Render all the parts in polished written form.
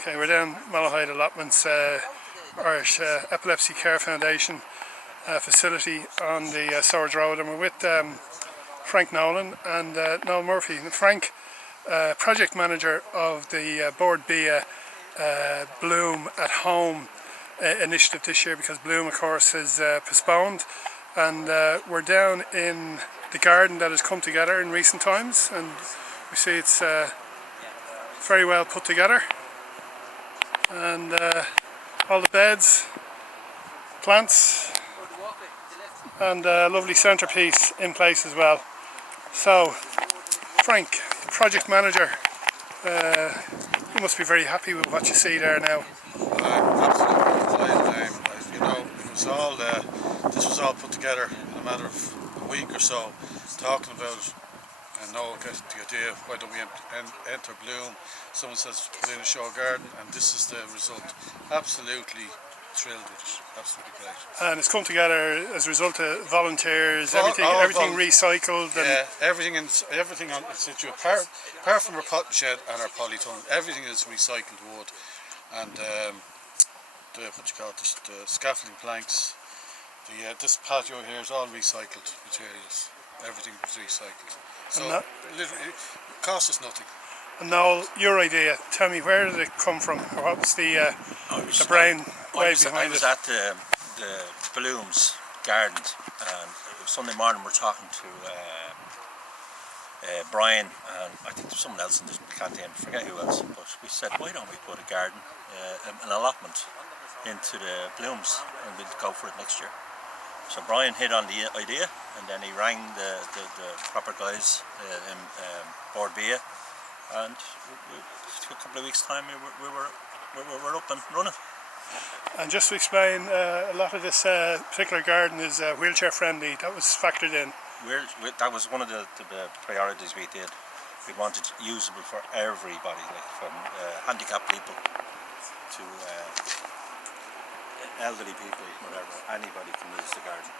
Okay, we're down Malahide Allotments, Irish Epilepsy Care Foundation facility on the Swords Road, and we're with Frank Nolan and Noel Murphy. Frank, project manager of the Board BIA Bloom at Home initiative this year, because Bloom of course is postponed, and we're down in the garden that has come together in recent times, and we see it's very well put together, and all the beds, plants, and a lovely centrepiece in place as well. So Frank, project manager, you must be very happy with what you see there now. I'm absolutely delighted. You know, this was all put together in a matter of a week or so, talking about it. And Noel got the idea, why don't we enter Bloom? Someone says put in a show garden, and this is the result. Absolutely thrilled with it, absolutely great. And it's come together as a result of volunteers, everything recycled. And yeah, everything on in situ, apart from our potting shed and our polytunnel, everything is recycled wood. And the scaffolding planks, this patio here is all recycled materials. Everything was recycled. So literally, it cost us nothing. And Noel, your idea, tell me, where did it come from? What was the brain wave behind it? I was at the Bloom's garden, and Sunday morning we're talking to Brian, and I think there's someone else in the canteen, I forget who else, but we said, why don't we put a garden, an allotment into the Blooms, and we'll go for it next year. So Brian hit on the idea, and then he rang the proper guys in Board BIA, and a couple of weeks' time we were up and running. And just to explain, a lot of this particular garden is wheelchair friendly. That was factored in. That was one of the priorities we did. We wanted it usable for everybody, like from handicapped people to elderly people, whatever. Anybody can use the garden.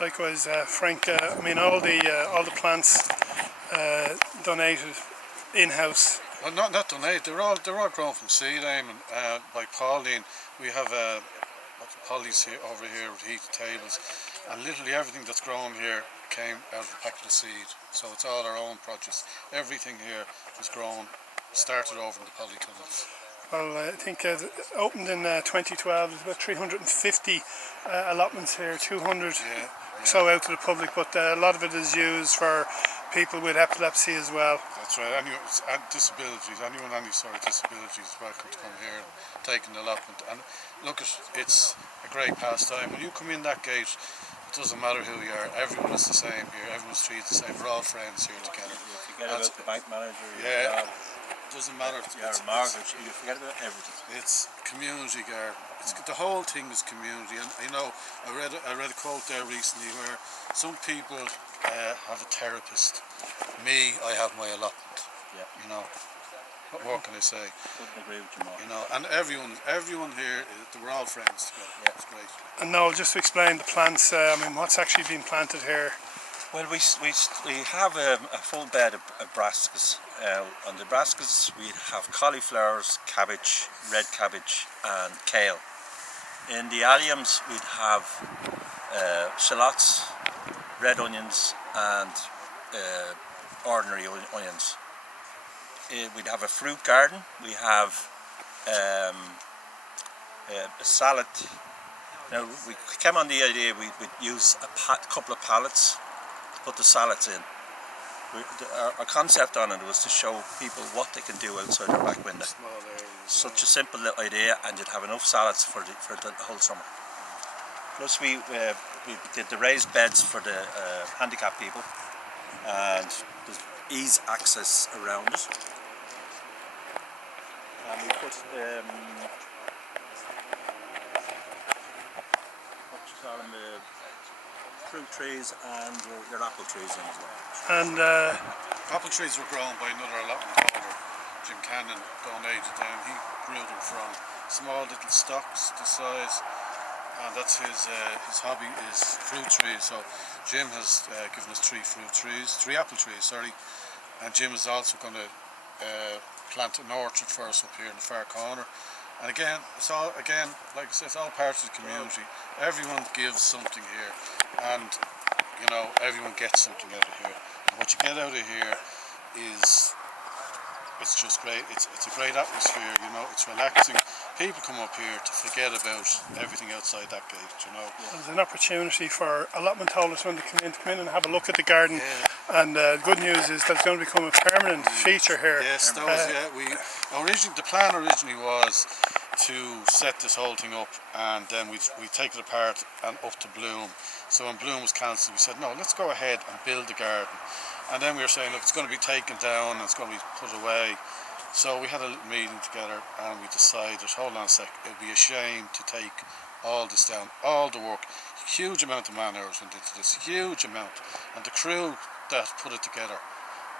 Likewise, Frank. I mean, all the plants donated in-house. Well, not donated. They're all grown from seed, Eamon, by Pauline. We have Polly's here over here with heated tables, and literally everything that's grown here came out of a packet of seed. So it's all our own produce. Everything here was grown, started over in the polytunnels. Well, I think it opened in 2012. There's about 350 allotments here, 200 so out to the public, but a lot of it is used for people with epilepsy as well. That's right, and disabilities, anyone any sort of disability is welcome to come here and take an allotment. And look, it's a great pastime. When you come in that gate, it doesn't matter who you are, everyone is the same here, everyone's treated the same, we're all friends here together. You forget about the bank manager, yeah, it doesn't matter. Your mortgage, you forget about everything. It's community garden. The whole thing is community, and you know, I read a quote there recently where some people have a therapist. Me, I have my allotment. Yeah. You know, what more can I say? Couldn't agree with you more. You know, and everyone here, we're all friends together. Yeah. It's great. And Noel, just to explain the plants, I mean, what's actually been planted here? Well, we have a full bed of brassicas. On the brassicas we have cauliflowers, cabbage, red cabbage and kale. In the alliums we'd have shallots, red onions and ordinary onions. We'd have a fruit garden. We have a salad. Now we came on the idea we'd use a couple of pallets to put the salads in. Our concept on it was to show people what they can do outside their back window. Such a simple little idea, and you'd have enough salads for the whole summer. Plus we did the raised beds for the handicapped people, and there's ease access around it. And we put fruit trees and your apple trees in as well. And apple trees were grown by another allotment holder, Jim Cannon, donated them. He grew them from small little stocks this size, and that's his hobby is fruit trees. So Jim has given us three apple trees, sorry, and Jim is also going to plant an orchard for us up here in the far corner. And again, it's all, again, like I said, it's all part of the community. Everyone gives something here, and you know, everyone gets something out of here. And what you get out of here is, it's just great. It's a great atmosphere, you know, it's relaxing. People come up here to forget about everything outside that gate, you know. There's an opportunity for allotment holders when they come in and have a look at the garden. And the good news is that it's going to become a permanent feature here. Yes, that was, the plan originally was to set this whole thing up, and then we take it apart and up to Bloom. So when Bloom was cancelled, we said, no, let's go ahead and build the garden. And then we were saying, look, it's going to be taken down and it's going to be put away. So we had a little meeting together and we decided, hold on a sec, it would be a shame to take all this down, all the work, huge amount of man hours went into this, huge amount. And the crew that put it together,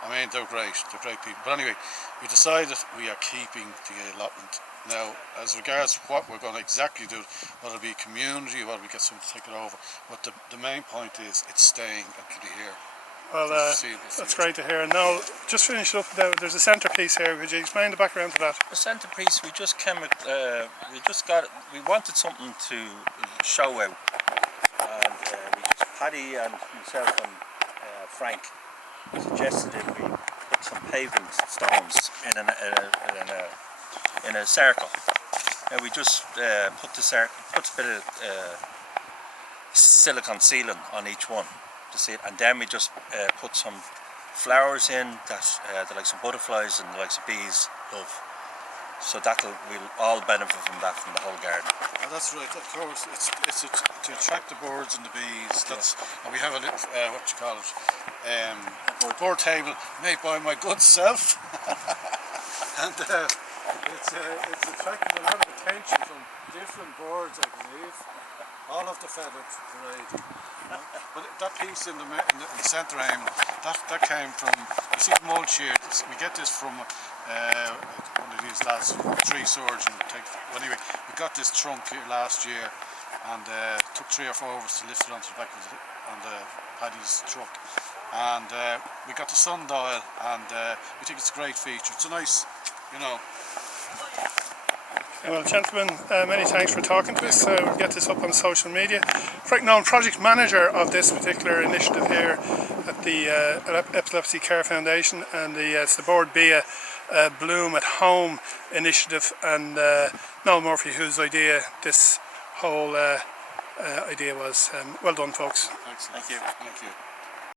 I mean, they're great people. But anyway, we decided we are keeping the allotment. Now, as regards what we're going to exactly do, whether it be community, whether we get someone to take it over, but the main point is it's staying and to be here. Well, that's great to hear. And now, just finish up, there's a centrepiece here. Could you explain the background to that? The centrepiece, we just came with, we wanted something to show out. And Paddy and myself and Frank suggested that we put some paving stones in a circle. And we just put a bit of silicone sealing on each one to see it, and then we just put some flowers in that the likes of butterflies and the likes of bees love. So we'll all benefit from that, from the whole garden. Oh, that's right, of course. It's to attract the birds and the bees. And we have a little what you call it, board table made by my good self, and it's attracted a lot of attention from different birds, I believe. All of the feathered variety. But that piece in the centre aim, that came from, you see the mulch here, we get this from one of these lads, tree surgeon. Anyway, we got this trunk here last year, and took 3 or 4 hours to lift it onto the back of Paddy's truck. And we got the sundial, and we think it's a great feature. It's a nice, you know. Well, gentlemen, many thanks for talking to us. We'll get this up on social media. Frank Nolan, project manager of this particular initiative here at the Epilepsy Care Foundation, and it's the Board Bia Bloom at Home initiative, and Noel Murphy, whose idea this whole idea was. Well done, folks. Excellent. Thank you. Thank you.